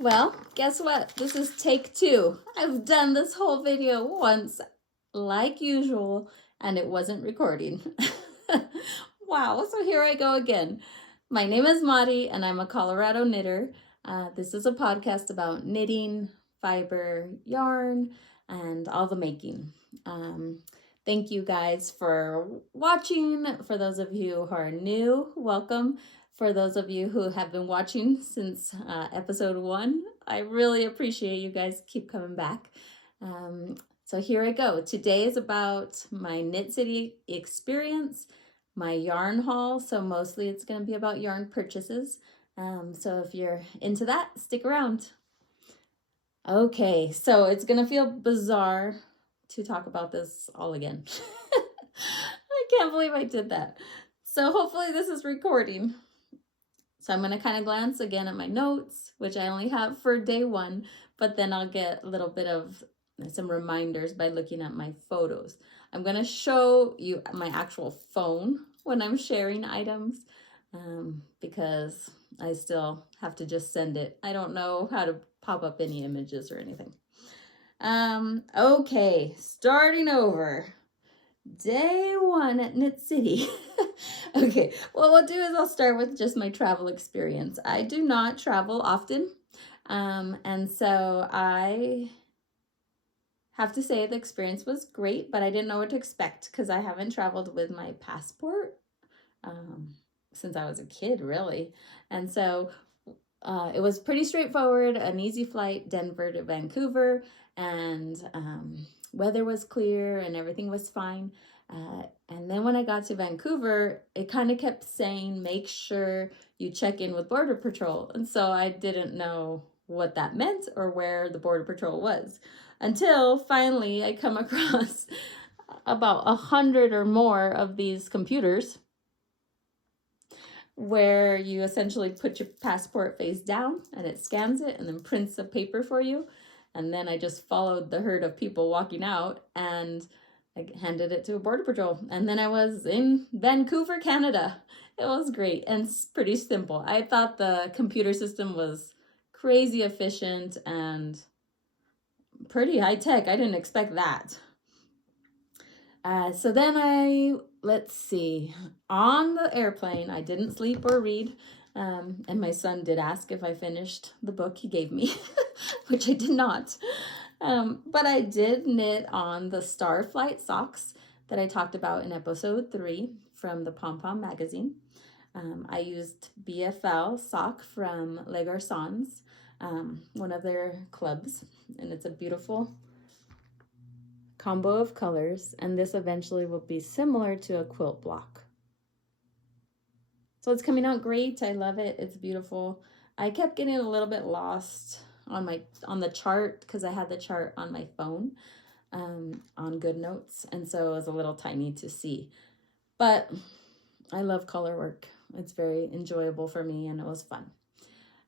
Well, guess what? This is take 2. I've done this whole video once, like usual, and it wasn't recording. Wow, so here I go again. My name is Madi, and I'm a Colorado knitter. This is a podcast about knitting, fiber, yarn, and all the making. Thank you guys for watching. For those of you who are new, welcome. For those of you who have been watching since episode 1, I really appreciate you guys keep coming back. So here I go. Today is about my Knit City experience, my yarn haul. So mostly it's going to be about yarn purchases. So if you're into that, stick around. Okay, so it's going to feel bizarre to talk about this all again. I can't believe I did that. So hopefully this is recording. So I'm going to kind of glance again at my notes, which I only have for day 1, but then I'll get a little bit of some reminders by looking at my photos. I'm going to show you my actual phone when I'm sharing items because I still have to just send it. I don't know how to pop up any images or anything. Okay, starting over. Day 1 at Knit City. Okay, what we'll do is I'll start with just my travel experience. I do not travel often, and so I have to say the experience was great, but I didn't know what to expect because I haven't traveled with my passport since I was a kid, really. And so it was pretty straightforward, an easy flight, Denver to Vancouver, and weather was clear and everything was fine. And then when I got to Vancouver, it kind of kept saying, make sure you check in with Border Patrol. And so I didn't know what that meant or where the Border Patrol was until finally I come across about 100 or more of these computers where you essentially put your passport face down and it scans it and then prints a paper for you. And then I just followed the herd of people walking out and I handed it to a Border Patrol. And then I was in Vancouver, Canada. It was great and pretty simple. I thought the computer system was crazy efficient and pretty high tech. I didn't expect that. So then let's see, on the airplane, I didn't sleep or read. And my son did ask if I finished the book he gave me, which I did not. But I did knit on the Starflight socks that I talked about in episode 3 from the Pom Pom magazine. I used BFL sock from Les Garçons, one of their clubs, and it's a beautiful combo of colors, and this eventually will be similar to a quilt block. So it's coming out great. I love it. It's beautiful. I kept getting a little bit lost on the chart because I had the chart on my phone on GoodNotes, and so it was a little tiny to see. But I love color work. It's very enjoyable for me, and it was fun.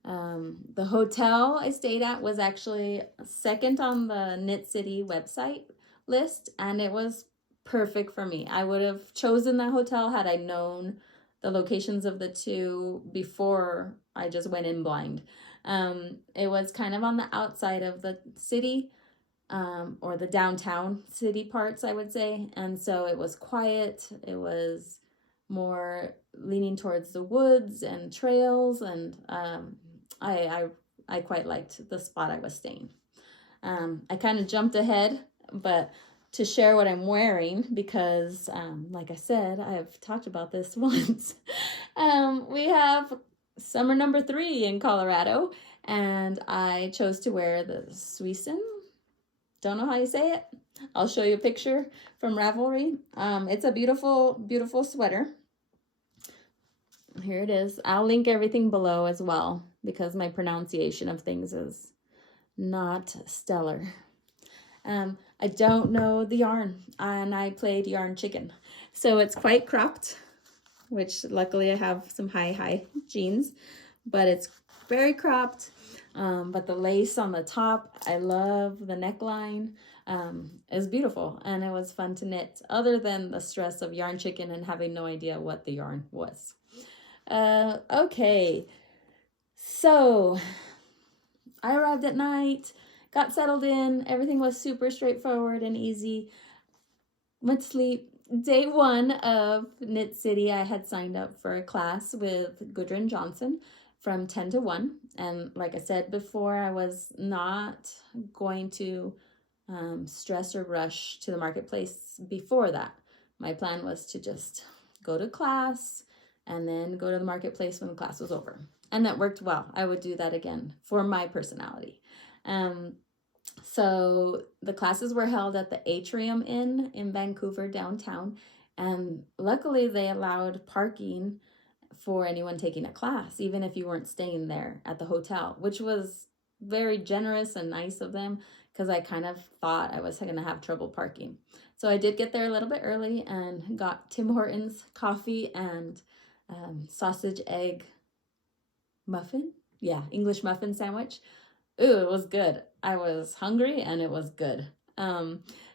The hotel I stayed at was actually second on the Knit City website list, and it was perfect for me. I would have chosen that hotel had I known the locations of the two before I just went in blind. It was kind of on the outside of the city, or the downtown city parts, I would say, and so it was quiet. It was more leaning towards the woods and trails, and I quite liked the spot I was staying. I kind of jumped ahead, but to share what I'm wearing, because like I said, I've talked about this once. We have summer number 3 in Colorado, and I chose to wear the Suisen. Don't know how you say it. I'll show you a picture from Ravelry. It's a beautiful, beautiful sweater. Here it is. I'll link everything below as well because my pronunciation of things is not stellar. I don't know the yarn, and I played yarn chicken. So it's quite cropped, which luckily I have some high jeans, but it's very cropped. But the lace on the top, I love the neckline. Is beautiful, and it was fun to knit other than the stress of yarn chicken and having no idea what the yarn was. Okay, so I arrived at night, got settled in. Everything was super straightforward and easy. Went to sleep. Day 1 of Knit City, I had signed up for a class with Gudrun Johnson from 10 to 1. And like I said before, I was not going to stress or rush to the marketplace before that. My plan was to just go to class and then go to the marketplace when the class was over. And that worked well. I would do that again for my personality. So the classes were held at the Atrium Inn in Vancouver downtown, and luckily they allowed parking for anyone taking a class, even if you weren't staying there at the hotel, which was very generous and nice of them, because I kind of thought I was going to have trouble parking. So I did get there a little bit early and got Tim Hortons coffee and sausage egg muffin. Yeah, English muffin sandwich. Ooh, it was good. I was hungry and it was good.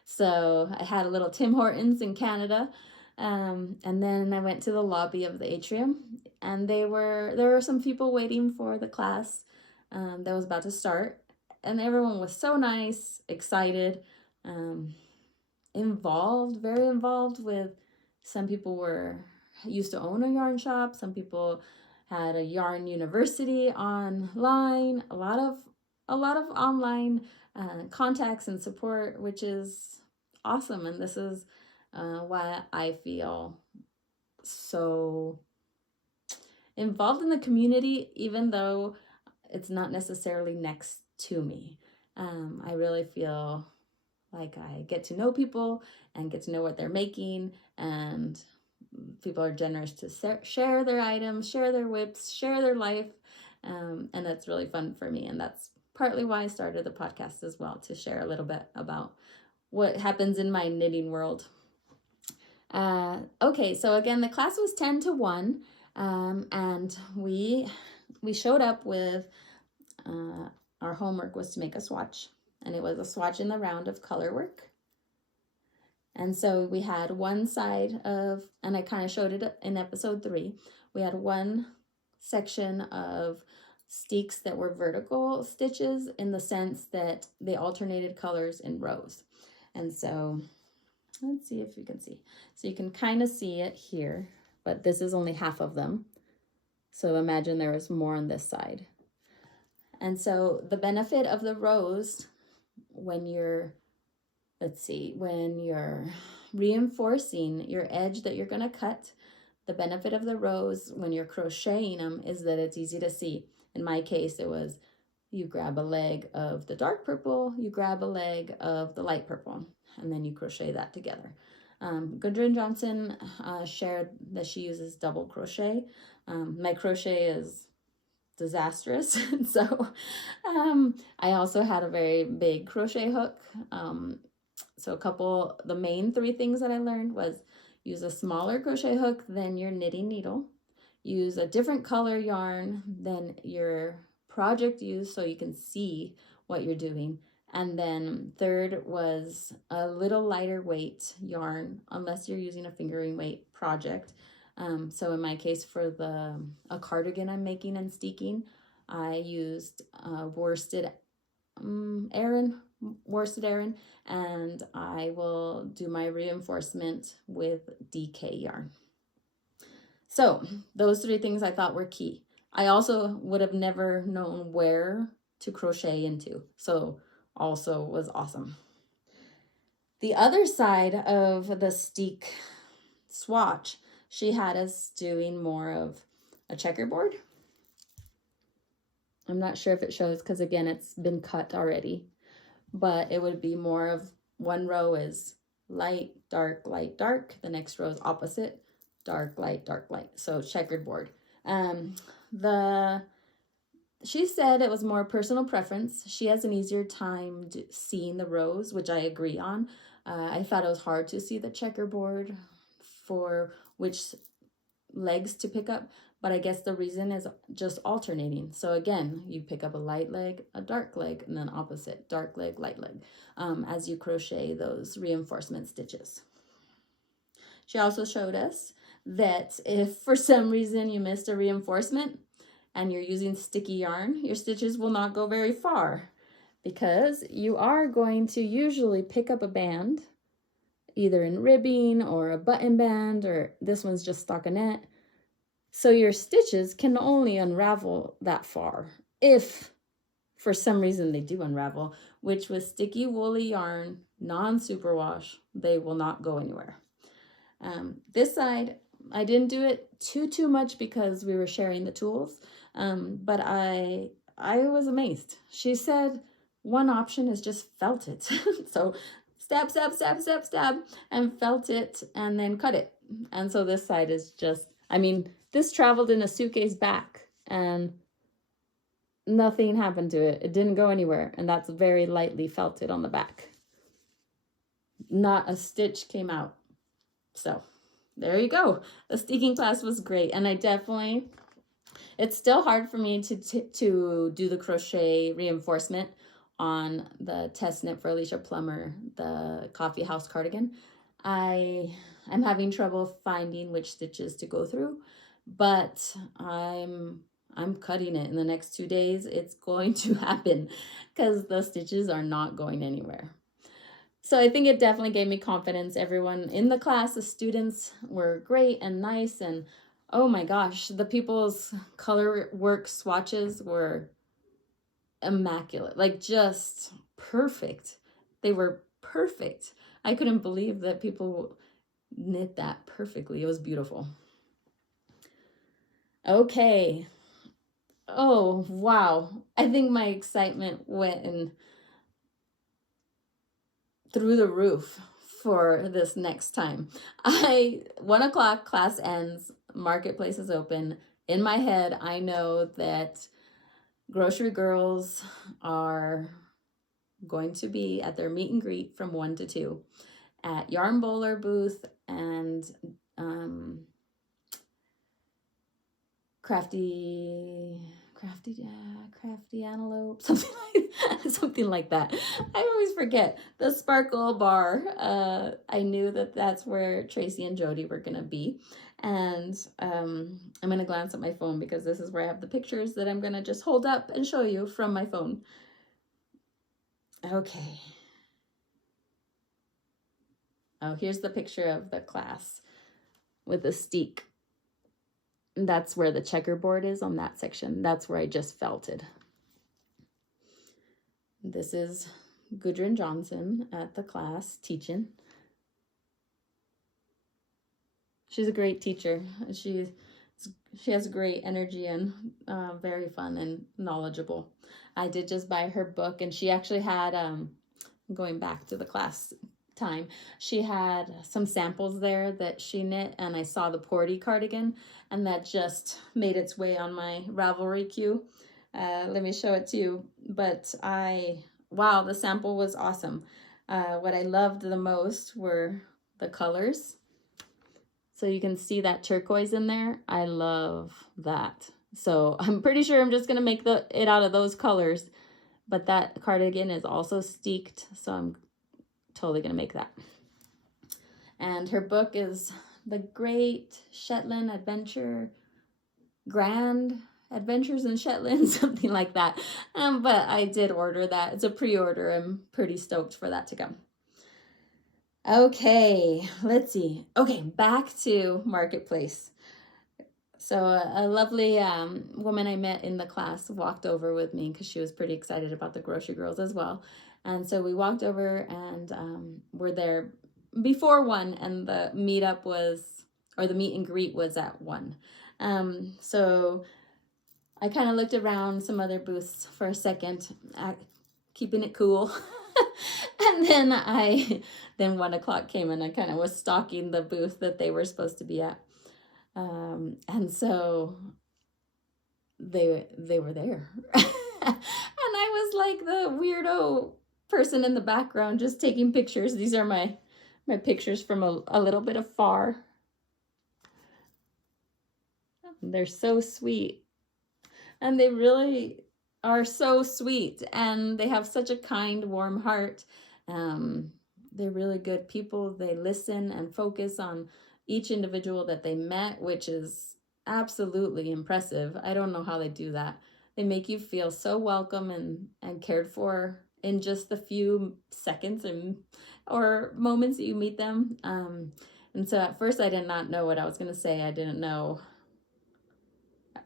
So I had a little Tim Hortons in Canada. And then I went to the lobby of the atrium, and there were some people waiting for the class that was about to start. And everyone was so nice, excited, involved, very involved with, some people were used to own a yarn shop. Some people had a yarn university online, a lot of online contacts and support, which is awesome. And this is why I feel so involved in the community, even though it's not necessarily next to me. I really feel like I get to know people and get to know what they're making, and people are generous to share their items, share their whips, share their life, and that's really fun for me. And that's partly why I started the podcast as well, to share a little bit about what happens in my knitting world. Okay, so again, the class was 10 to 1, and we showed up with, our homework was to make a swatch, and it was a swatch in the round of color work. And so we had one side of, and I kind of showed it in episode 3, we had one section of steeks that were vertical stitches, in the sense that they alternated colors in rows. And so let's see if you can see. So you can kind of see it here, but this is only half of them. So imagine there was more on this side. And so the benefit of the rows, when you're, when you're reinforcing your edge that you're going to cut, the benefit of the rows when you're crocheting them is that it's easy to see. In my case, it was, you grab a leg of the dark purple, you grab a leg of the light purple, and then you crochet that together. Gudrun Johnson shared that she uses double crochet. My crochet is disastrous, so I also had a very big crochet hook. So the main 3 things that I learned was, use a smaller crochet hook than your knitting needle, use a different color yarn than your project used so you can see what you're doing. And then 3rd was a little lighter weight yarn, unless you're using a fingering weight project. So in my case, for a cardigan I'm making and steeking, I used worsted Aran, and I will do my reinforcement with DK yarn. So those 3 things I thought were key. I also would have never known where to crochet into, so also was awesome. The other side of the steek swatch, she had us doing more of a checkerboard. I'm not sure if it shows, because again, it's been cut already, but it would be more of, one row is light, dark, light, dark. The next row is opposite, dark, light, dark, light. So checkered board. She said it was more personal preference. She has an easier time seeing the rows, which I agree on. I thought it was hard to see the checkerboard for which legs to pick up, but I guess the reason is just alternating. So again, you pick up a light leg, a dark leg, and then opposite, dark leg, light leg, as you crochet those reinforcement stitches. She also showed us that if for some reason you missed a reinforcement, and you're using sticky yarn, your stitches will not go very far, because you are going to usually pick up a band, either in ribbing or a button band, or this one's just stockinette. So your stitches can only unravel that far, if for some reason they do unravel, which with sticky woolly yarn, non-superwash, they will not go anywhere. This side, I didn't do it too much because we were sharing the tools, but I was amazed. She said one option is just felt it. So stab, stab, stab, stab, stab, and felt it, and then cut it. And so this side is just, I mean, this traveled in a suitcase back, and nothing happened to it. It didn't go anywhere, and that's very lightly felted on the back. Not a stitch came out. So there you go. The steeking class was great, and I definitely, it's still hard for me to do the crochet reinforcement on the test knit for Alicia Plummer, the Coffeehouse cardigan. I'm having trouble finding which stitches to go through, but I'm cutting it in the next 2 days. It's going to happen because the stitches are not going anywhere. So I think it definitely gave me confidence. Everyone in the class, the students were great and nice, and oh my gosh, the people's color work swatches were immaculate, like just perfect. They were perfect. I couldn't believe that people knit that perfectly. It was beautiful. Okay. Oh, wow. I think my excitement went through the roof for this next time. 1 o'clock class ends, marketplace is open. In my head, I know that grocery girls are going to be at their meet and greet from 1 to 2 at Yarn Bowler booth and crafty antelope, something like that. I always forget. The Sparkle Bar. I knew that that's where Tracy and Jody were gonna be, and I'm gonna glance at my phone because this is where I have the pictures that I'm gonna just hold up and show you from my phone. Okay. Oh, here's the picture of the class with the steek. And that's where the checkerboard is on that section. That's where I just felted. This is Gudrun Johnson at the class teaching. She's a great teacher. She has great energy and very fun and knowledgeable. I did just buy her book, and she actually had, going back to the class time, she had some samples there that she knit, and I saw the Porty cardigan, and that just made its way on my Ravelry queue. Let me show it to you. But wow, the sample was awesome. What I loved the most were the colors. So you can see that turquoise in there. I love that. So I'm pretty sure I'm just gonna make it out of those colors, but that cardigan is also steeked, so I'm totally gonna make that. And her book is The Great Shetland Adventure, Grand Adventures in Shetland, something like that. But I did order that. It's a pre-order. I'm pretty stoked for that to come. Okay, let's see. Okay, back to Marketplace. So a lovely woman I met in the class walked over with me because she was pretty excited about the grocery girls as well. And so we walked over, and we're there before 1, and the meetup was, or the meet and greet was at 1. So I kind of looked around some other booths for a second, keeping it cool. And then 1 o'clock came, and I kind of was stalking the booth that they were supposed to be at. And so they were there. And I was like the weirdo person in the background just taking pictures. These are my pictures from a little bit afar. They're so sweet. And they really are so sweet, and they have such a kind, warm heart. They're really good people. They listen and focus on each individual that they met, which is absolutely impressive. I don't know how they do that. They make you feel so welcome and cared for in just the few seconds or moments that you meet them. And so at first I did not know what I was going to say. I didn't know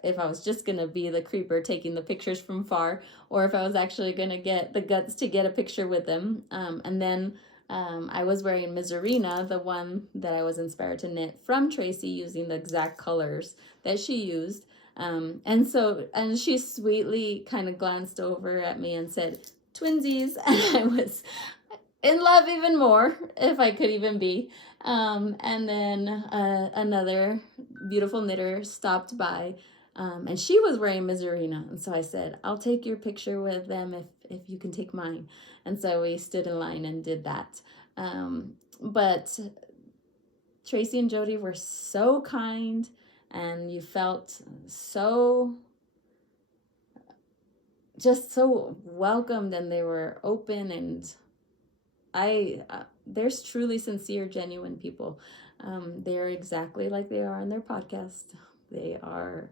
if I was just going to be the creeper taking the pictures from far, or if I was actually going to get the guts to get a picture with them. And then I was wearing Miserina, the one that I was inspired to knit from Tracy, using the exact colors that she used. And she sweetly kind of glanced over at me and said, "Twinsies." And I was in love even more, if I could even be. And then another beautiful knitter stopped by, and she was wearing Miserina. And so I said, "I'll take your picture with them if you can take mine." And so we stood in line and did that. But Tracy and Jody were so kind, and you felt just so welcomed, and they were open, and there's truly sincere, genuine people. They're exactly like they are on their podcast. They are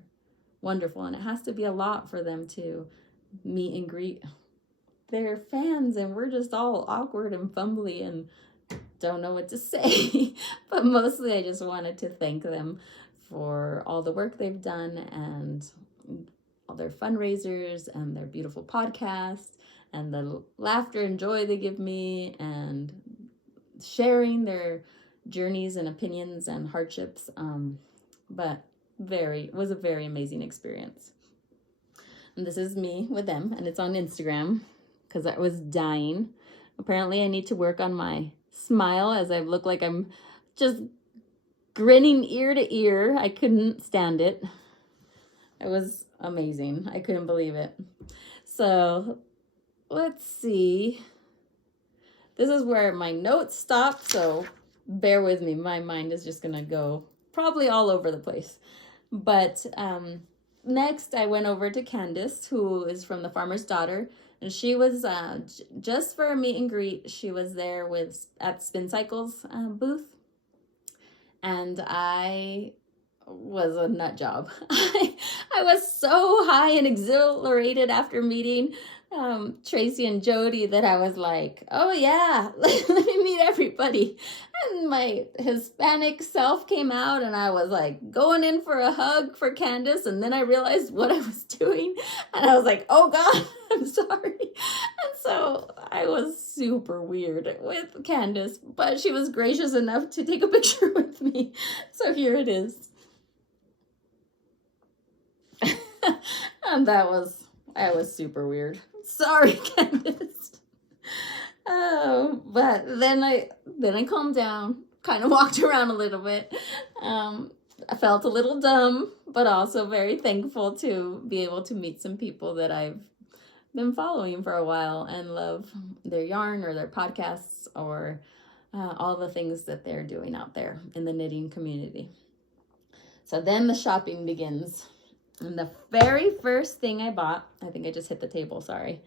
wonderful, and it has to be a lot for them to meet and greet their fans, and we're just all awkward and fumbly and don't know what to say. But mostly I just wanted to thank them for all the work they've done and all their fundraisers and their beautiful podcast and the laughter and joy they give me, and sharing their journeys and opinions and hardships. But it was a very amazing experience. And this is me with them, and it's on Instagram because I was dying. Apparently I need to work on my smile, as I look like I'm just grinning ear to ear. I couldn't stand it. It was amazing. I couldn't believe it. So let's see. This is where my notes stopped, so bear with me. My mind is just going to go probably all over the place. But next, I went over to Candace, who is from The Farmer's Daughter, and she was just for a meet and greet. She was there at Spin Cycle's booth, and I was a nut job. I was so high and exhilarated after meeting Tracy and Jody that I was like, "Oh yeah, let me meet everybody." And my Hispanic self came out, and I was like going in for a hug for Candace, and then I realized what I was doing, and I was like, "Oh God, I'm sorry." And so I was super weird with Candace, but she was gracious enough to take a picture with me. So here it is. And I was super weird. Sorry, Candace. Oh, but then I calmed down, kind of walked around a little bit. I felt a little dumb, but also very thankful to be able to meet some people that I've been following for a while and love their yarn or their podcasts or all the things that they're doing out there in the knitting community. So then the shopping begins. And the very first thing I bought, I think I just hit the table, sorry.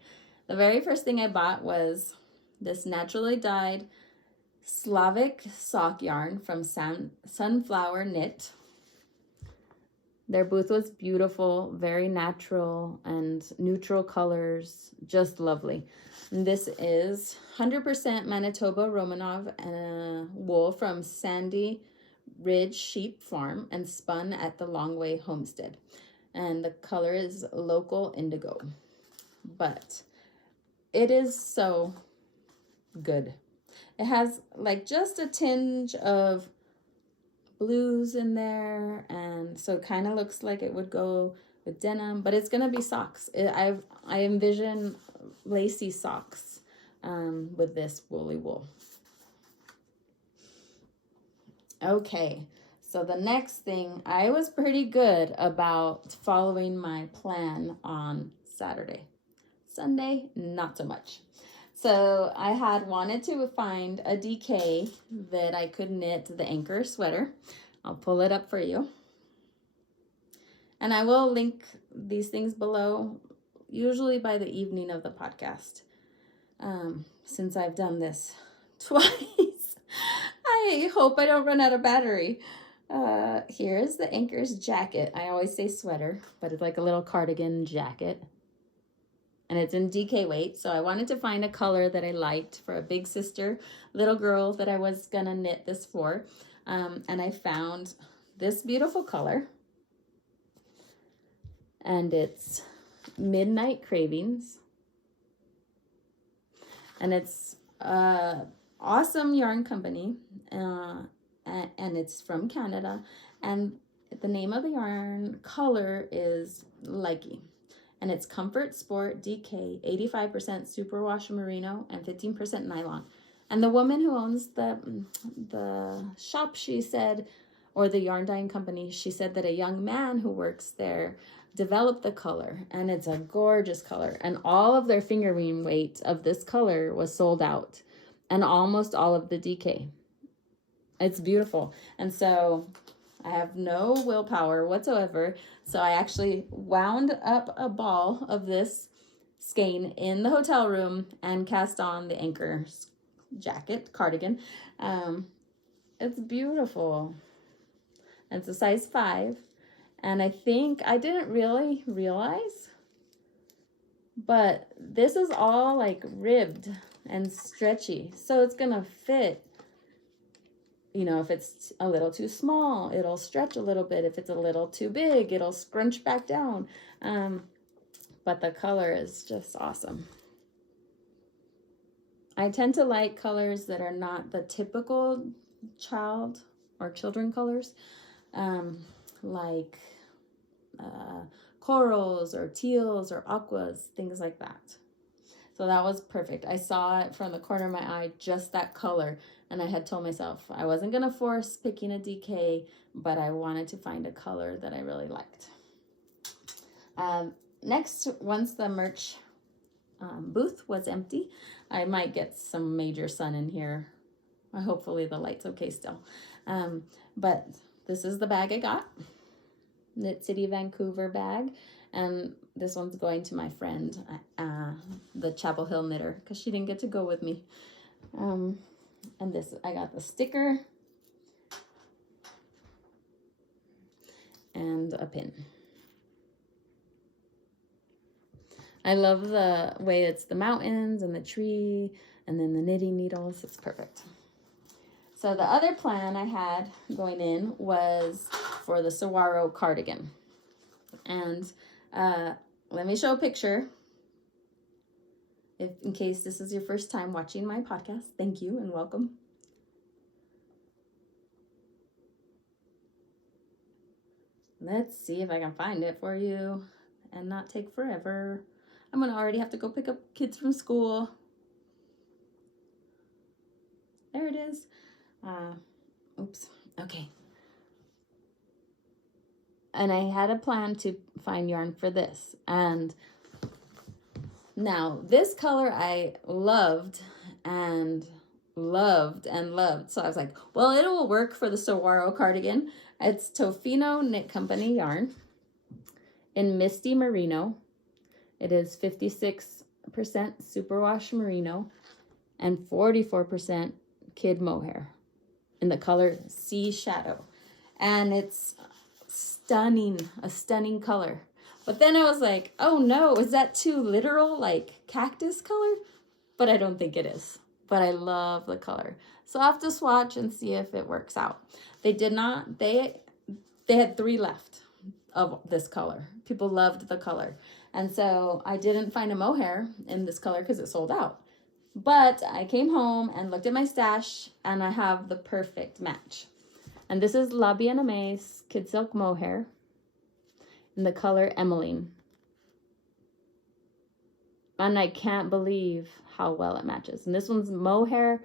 The very first thing I bought was this naturally dyed Slavic sock yarn from Sunflower Knit. Their booth was beautiful, very natural and neutral colors, just lovely. And this is 100% Manitoba Romanov wool from Sandy Ridge Sheep Farm and spun at the Longway Homestead. And the color is local indigo. But it is so good. It has like just a tinge of blues in there, and so it kind of looks like it would go with denim, but it's gonna be socks. I envision lacy socks with this woolly wool. Okay, so the next thing, I was pretty good about following my plan on Saturday. Sunday, not so much. So I had wanted to find a DK that I could knit the anchor sweater. I'll pull it up for you. And I will link these things below, usually by the evening of the podcast. Since I've done this twice, I hope I don't run out of battery. Here's the Anchor's jacket. I always say sweater, but it's like a little cardigan jacket. And it's in DK weight, so I wanted to find a color that I liked for a big sister, little girl that I was gonna knit this for. And I found this beautiful color. And it's Midnight Cravings. And it's awesome yarn company. And it's from Canada. And the name of the yarn color is lychee. And it's Comfort Sport DK, 85% superwash merino and 15% nylon. And the woman who owns the shop, she said, or the yarn dyeing company, she said that a young man who works there developed the color, and it's a gorgeous color. And all of their fingering weight of this color was sold out, and almost all of the DK. It's beautiful. And so I have no willpower whatsoever. So I actually wound up a ball of this skein in the hotel room and cast on the Anchor jacket, cardigan. It's beautiful. It's a size 5. And I think I didn't really realize, but this is all like ribbed and stretchy. So it's going to fit. You know, if it's a little too small, it'll stretch a little bit. If it's a little too big, it'll scrunch back down. But the color is just awesome. I tend to like colors that are not the typical child or children colors, like corals or teals or aquas, things like that. So that was perfect. I saw it from the corner of my eye, just that color. And I had told myself I wasn't going to force picking a DK, but I wanted to find a color that I really liked. Next, once the merch booth was empty, I might get some major sun in here. Hopefully the light's okay still. But this is the bag I got. Knit City Vancouver bag. And this one's going to my friend, the Chapel Hill knitter, because she didn't get to go with me. And this, I got the sticker and a pin. I love the way it's the mountains and the tree and then the knitting needles. It's perfect. So the other plan I had going in was for the saguaro cardigan. And let me show a picture. In case this is your first time watching my podcast, thank you and welcome. Let's see if I can find it for you and not take forever. I'm gonna already have to go pick up kids from school. There it is. Oops, okay. And I had a plan to find yarn for this. And now this color I loved and loved and loved. So I was like, well, it will work for the saguaro cardigan. It's Tofino Knit Company yarn in Misty Merino. It is 56% superwash merino and 44% kid mohair in the color Sea Shadow. And it's stunning, a stunning color. But then I was like, oh no, is that too literal, like cactus color? But I don't think it is. But I love the color. So I'll have to swatch and see if it works out. They did not, they had 3 left of this color. People loved the color. And so I didn't find a mohair in this color because it sold out. But I came home and looked at my stash and I have the perfect match. And this is La Bien-Aimée Kid Silk Mohair in the color Emmeline. And I can't believe how well it matches. And this one's mohair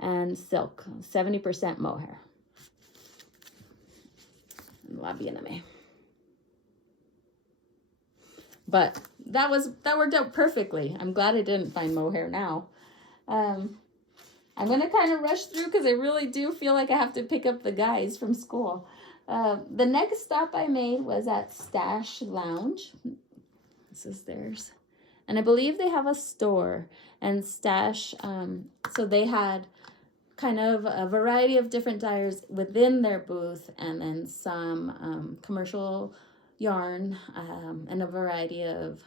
and silk, 70% mohair. La Bien-Aimée. But that worked out perfectly. I'm glad I didn't find mohair now. I'm going to kind of rush through because I really do feel like I have to pick up the guys from school. The next stop I made was at Stash Lounge. This is theirs. And I believe they have a store. And Stash, so they had kind of a variety of different dyers within their booth, and then some commercial yarn, and a variety of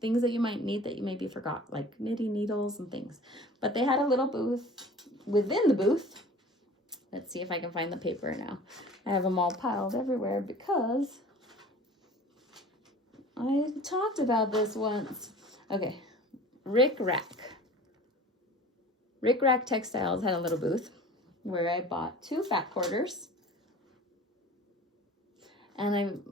things that you might need that you maybe forgot, like knitting needles and things. But they had a little booth within the booth. Let's see if I can find the paper now. I have them all piled everywhere because I talked about this once. Okay, Rick Rack. Rick Rack Textiles had a little booth where I bought 2 fat quarters. And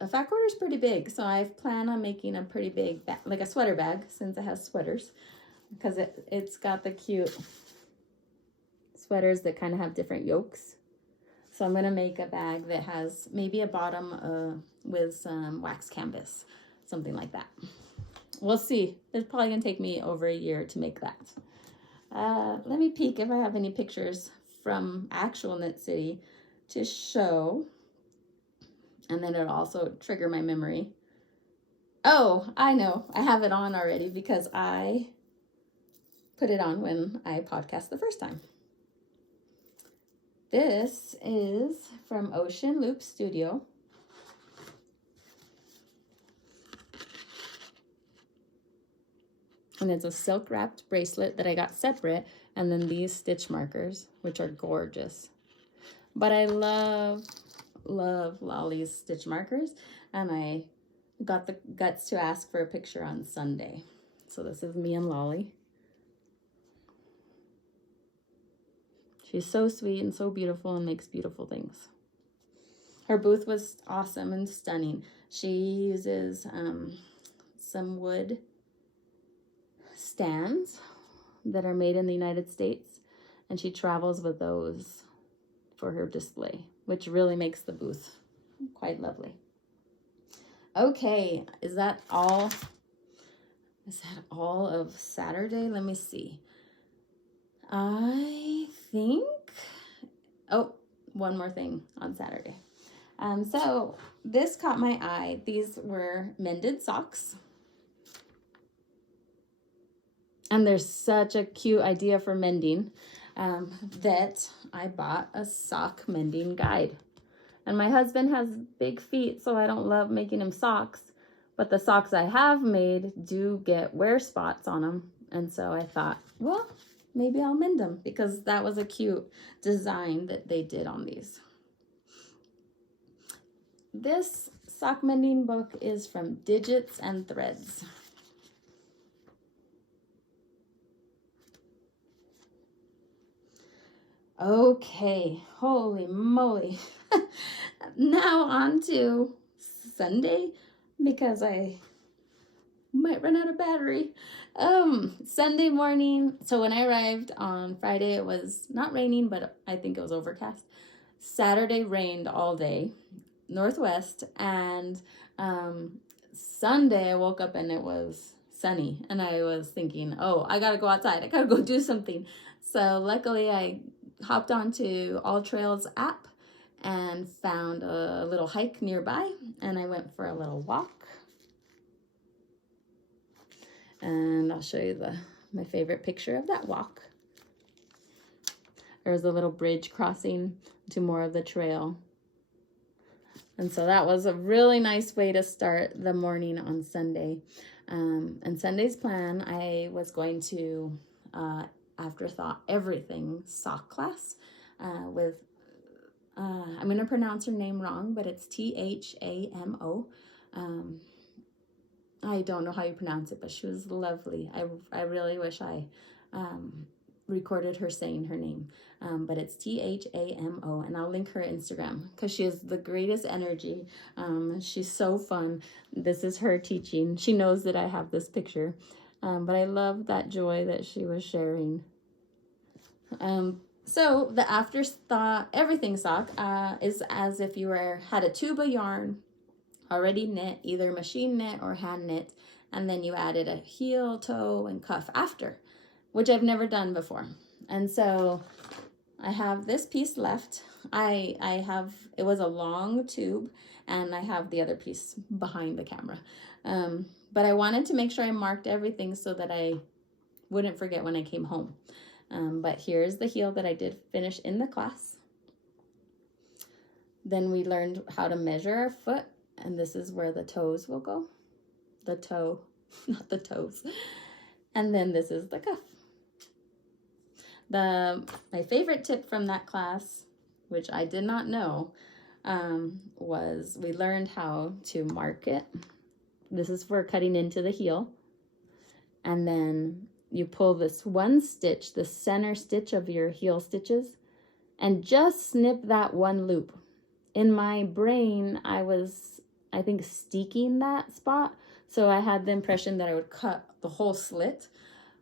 a fat quarter is pretty big, so I plan on making a pretty big bag, like a sweater bag, since it has sweaters, because it's got the cute sweaters that kind of have different yokes. So I'm gonna make a bag that has maybe a bottom with some wax canvas, something like that. We'll see. It's probably gonna take me over a year to make that. Let me peek if I have any pictures from actual Knit City to show. And then it'll also trigger my memory. Oh, I know. I have it on already because I put it on when I podcast the first time. This is from Ocean Loop Studio. And it's a silk wrapped bracelet that I got separate. And then these stitch markers, which are gorgeous. But I love Lolly's stitch markers, and I got the guts to ask for a picture on Sunday. So this is me and Lolly. She's so sweet and so beautiful and makes beautiful things. Her booth was awesome and stunning. She uses some wood stands that are made in the United States, and she travels with those for her display, which really makes the booth quite lovely. Okay, is that all? Is that all of Saturday? Let me see. I think, oh, one more thing on Saturday. So this caught my eye. These were mended socks. And there's such a cute idea for mending that I bought a sock mending guide. And my husband has big feet, so I don't love making him socks. But the socks I have made do get wear spots on them. And so I thought, well, maybe I'll mend them, because that was a cute design that they did on these. This sock mending book is from Digits and Threads. Okay, holy moly. Now on to Sunday, because I might run out of battery. Sunday morning, so when I arrived on Friday, it was not raining, but I think it was overcast. Saturday rained all day, northwest, and Sunday I woke up and it was sunny, and I was thinking, oh, I gotta go outside, I gotta go do something. So luckily I hopped onto All Trails app and found a little hike nearby, and I went for a little walk. And I'll show you my favorite picture of that walk. There was a little bridge crossing to more of the trail. And so that was a really nice way to start the morning on Sunday. And Sunday's plan, I was going to afterthought everything sock class with, I'm going to pronounce her name wrong, but it's Thamo. I don't know how you pronounce it, but she was lovely. I really wish I recorded her saying her name, but it's Thamo, and I'll link her Instagram because she has the greatest energy. She's so fun. This is her teaching. She knows that I have this picture, but I love that joy that she was sharing. So the afterthought everything sock is as if you had a tube of yarn already knit, either machine knit or hand knit, and then you added a heel, toe, and cuff after, which I've never done before. And so I have this piece left. It was a long tube, and I have the other piece behind the camera. But I wanted to make sure I marked everything so that I wouldn't forget when I came home. But here's the heel that I did finish in the class. Then we learned how to measure our foot, and this is where the toes will go. The toe, not the toes. And then this is the cuff. My favorite tip from that class, which I did not know, was we learned how to mark it. This is for cutting into the heel. And then you pull this one stitch, the center stitch of your heel stitches, and just snip that one loop. In my brain, I think, steeking that spot. So I had the impression that I would cut the whole slit.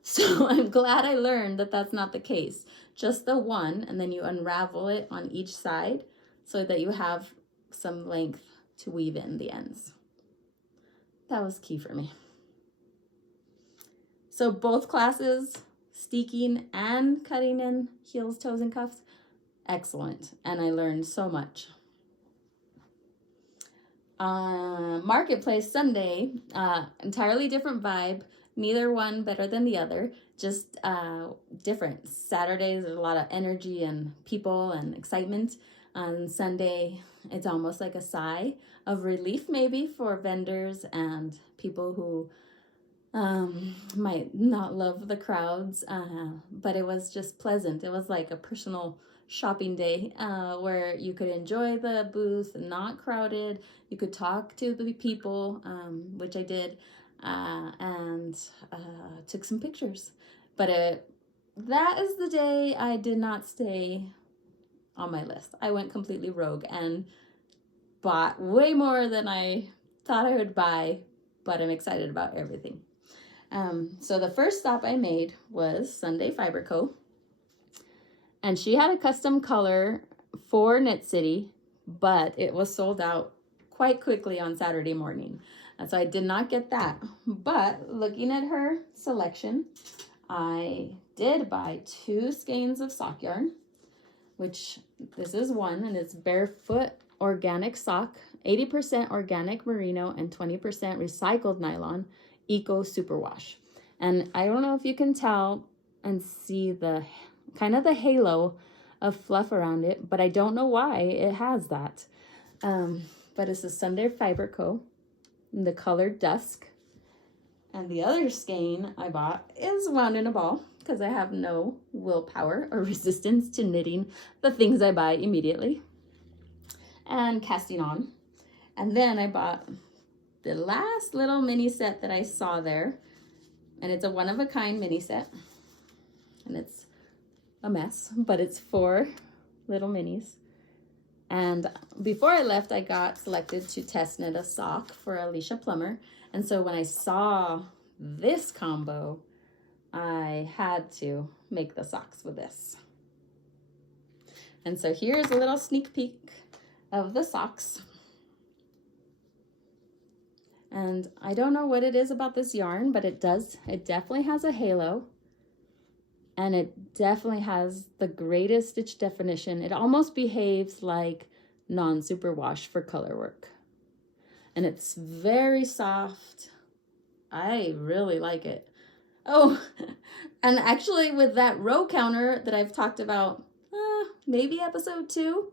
So I'm glad I learned that that's not the case. Just the one, and then you unravel it on each side so that you have some length to weave in the ends. That was key for me. So both classes, steeking and cutting in heels, toes, and cuffs, excellent. And I learned so much. Marketplace Sunday, entirely different vibe. Neither one better than the other, just different. Saturdays, there's a lot of energy and people and excitement. On Sunday, it's almost like a sigh of relief maybe for vendors and people who might not love the crowds, but it was just pleasant. It was like a personal shopping day where you could enjoy the booth, not crowded. You could talk to the people, which I did, and took some pictures. But that is the day I did not stay on my list. I went completely rogue and bought way more than I thought I would buy, but I'm excited about everything. So the first stop I made was Sunday Fiber Co. And she had a custom color for Knit City, but it was sold out quite quickly on Saturday morning. And so I did not get that. But looking at her selection, I did buy 2 skeins of sock yarn, which this is one, and it's Barefoot organic sock, 80% organic merino and 20% recycled nylon, eco superwash. And I don't know if you can tell and see the kind of the halo of fluff around it, but I don't know why it has that. But it's a Sunday Fiber Co. in the color Dusk. And the other skein I bought is Wound in a Ball, because I have no willpower or resistance to knitting the things I buy immediately and casting on. And then I bought the last little mini set that I saw there, and it's a one-of-a-kind mini set, and it's a mess, but it's 4 little minis. And before I left, I got selected to test knit a sock for Alicia Plummer. And so when I saw this combo, I had to make the socks with this. And so here's a little sneak peek of the socks. And I don't know what it is about this yarn, but it definitely has a halo. And it definitely has the greatest stitch definition. It almost behaves like non-superwash for color work. And it's very soft. I really like it. Oh, and actually with that row counter that I've talked about, maybe episode 2,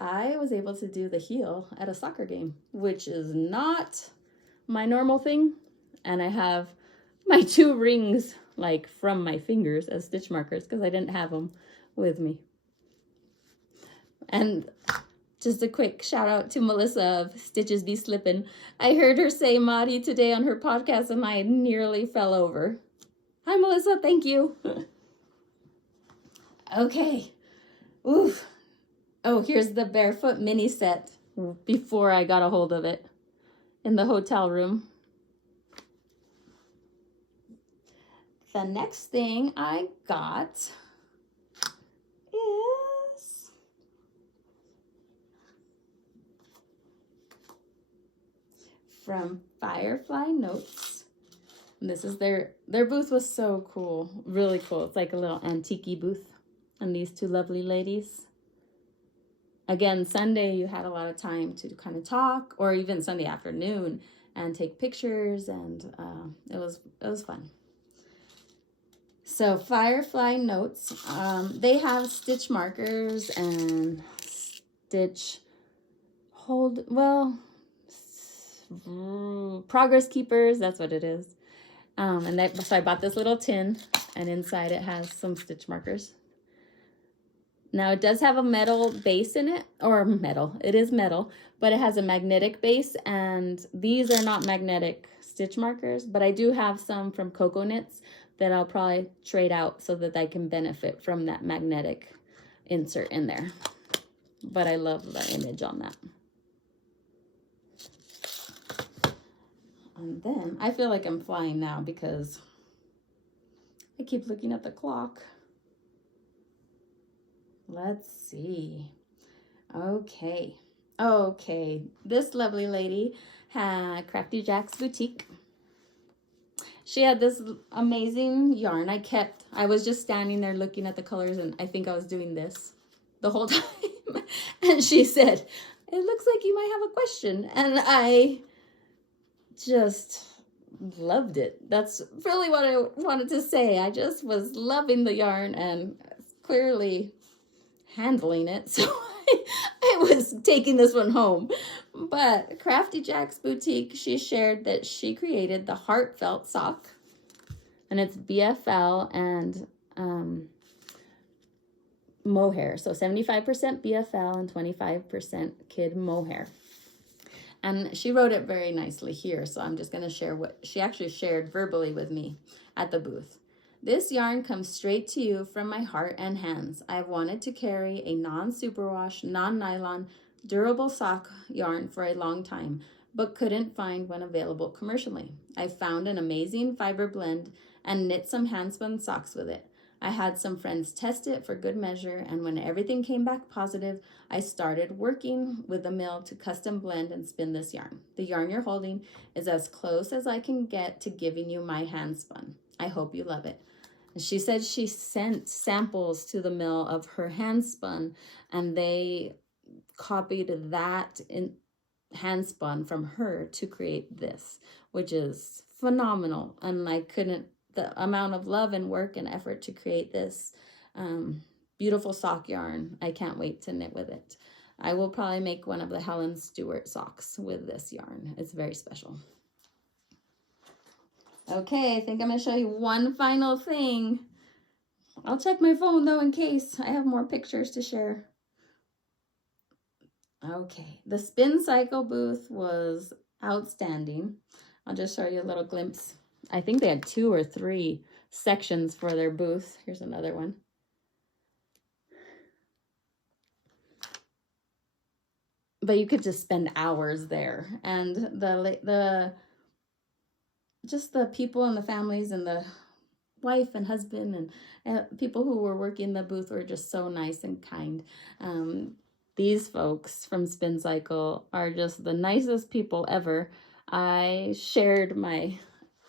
I was able to do the heel at a soccer game, which is not my normal thing. And I have my 2 rings like from my fingers as stitch markers because I didn't have them with me. And just a quick shout out to Melissa of Stitches Be Slippin'. I heard her say Mahdi today on her podcast and I nearly fell over. Hi Melissa, thank you. Okay. Oof. Oh, here's the Barefoot mini set before I got a hold of it in the hotel room. The next thing I got is from Firefly Notes. And this is their booth was so cool, really cool. It's like a little antique-y booth. And these 2 lovely ladies. Again, Sunday you had a lot of time to kind of talk, or even Sunday afternoon, and take pictures, and it was fun. So Firefly Notes, they have stitch markers and stitch progress keepers, that's what it is. So I bought this little tin, and inside it has some stitch markers. Now it does have a metal base in it, or metal, it is metal, but it has a magnetic base, and these are not magnetic stitch markers, but I do have some from Cocoa Knits that I'll probably trade out so that I can benefit from that magnetic insert in there. But I love the image on that. And then I feel like I'm flying now because I keep looking at the clock. Let's see. Okay. This lovely lady had Crafty Jack's Boutique. She had this amazing yarn. I was just standing there looking at the colors, and I think I was doing this the whole time. And she said, "It looks like you might have a question." And I just loved it. That's really what I wanted to say. I just was loving the yarn and clearly handling it. So I was taking this one home. But Crafty Jack's Boutique, she shared that she created the Heartfelt sock. And it's BFL and mohair. So 75% BFL and 25% kid mohair. And she wrote it very nicely here, so I'm just going to share what she actually shared verbally with me at the booth. This yarn comes straight to you from my heart and hands. I've wanted to carry a non-superwash, non-nylon, durable sock yarn for a long time, but couldn't find one available commercially. I found an amazing fiber blend and knit some handspun socks with it. I had some friends test it for good measure, and when everything came back positive, I started working with the mill to custom blend and spin this yarn. The yarn you're holding is as close as I can get to giving you my handspun. I hope you love it. And she said she sent samples to the mill of her handspun, and they copied that in handspun from her to create this, which is phenomenal. And the amount of love and work and effort to create this beautiful sock yarn, I can't wait to knit with it. I will probably make one of the Helen Stewart socks with this yarn. It's very special. Okay, I think I'm going to show you one final thing. I'll check my phone though in case I have more pictures to share. Okay, the Spin Cycle booth was outstanding. I'll just show you a little glimpse. I think they had 2 or 3 sections for their booth. Here's another one. But you could just spend hours there. And just the people and the families and the wife and husband and people who were working the booth were just so nice and kind. These folks from Spin Cycle are just the nicest people ever. I shared my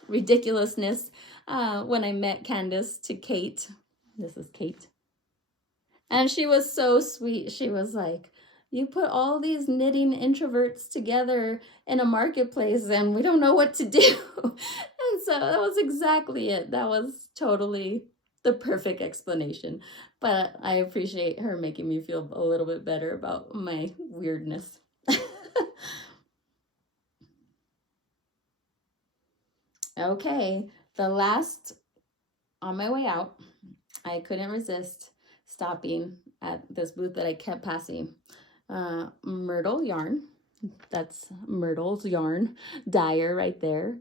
ridiculousness when I met Candace to Kate. This is Kate. And she was so sweet. She was like, "You put all these knitting introverts together in a marketplace and we don't know what to do." And so that was exactly it. That was totally the perfect explanation. But I appreciate her making me feel a little bit better about my weirdness. Okay, on my way out, I couldn't resist stopping at this booth that I kept passing. Myrtle Yarn, that's Myrtle's Yarn dyer right there.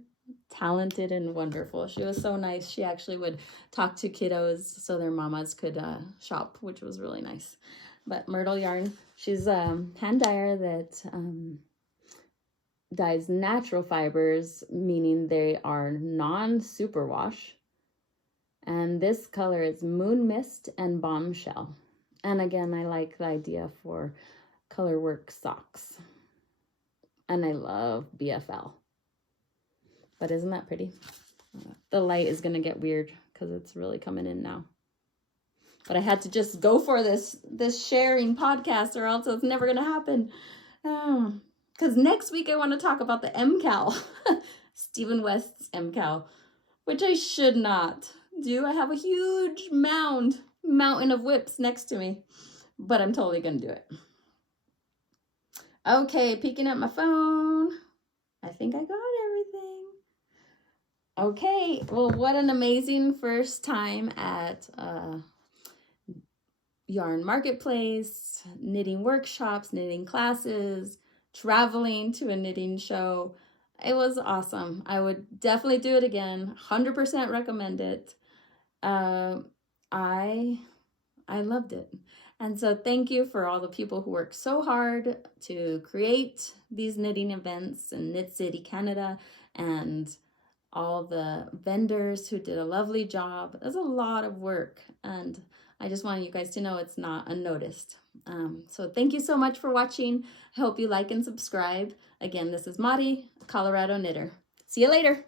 Talented and wonderful. She was so nice. She actually would talk to kiddos so their mamas could shop, which was really nice. But Myrtle Yarn, she's a hand dyer that dyes natural fibers, meaning they are non-superwash. And this color is Moon Mist and Bombshell. And again, I like the idea for color work socks. And I love BFL. But isn't that pretty? The light is going to get weird because it's really coming in now. But I had to just go for this sharing podcast or else it's never going to happen. Because next week I want to talk about the MCAL. Stephen West's MCAL, which I should not do. I have a huge mountain of whips next to me, but I'm totally gonna do it. Okay, peeking at my phone. I think I got everything. Okay, well, what an amazing first time at yarn marketplace, knitting workshops, knitting classes, traveling to a knitting show. It was awesome. I would definitely do it again. 100% recommend it. I loved it. And so thank you for all the people who work so hard to create these knitting events in Knit City, Canada, and all the vendors who did a lovely job. There's a lot of work, and I just wanted you guys to know it's not unnoticed. So thank you so much for watching. I hope you like and subscribe. Again, this is Mari, Colorado Knitter. See you later.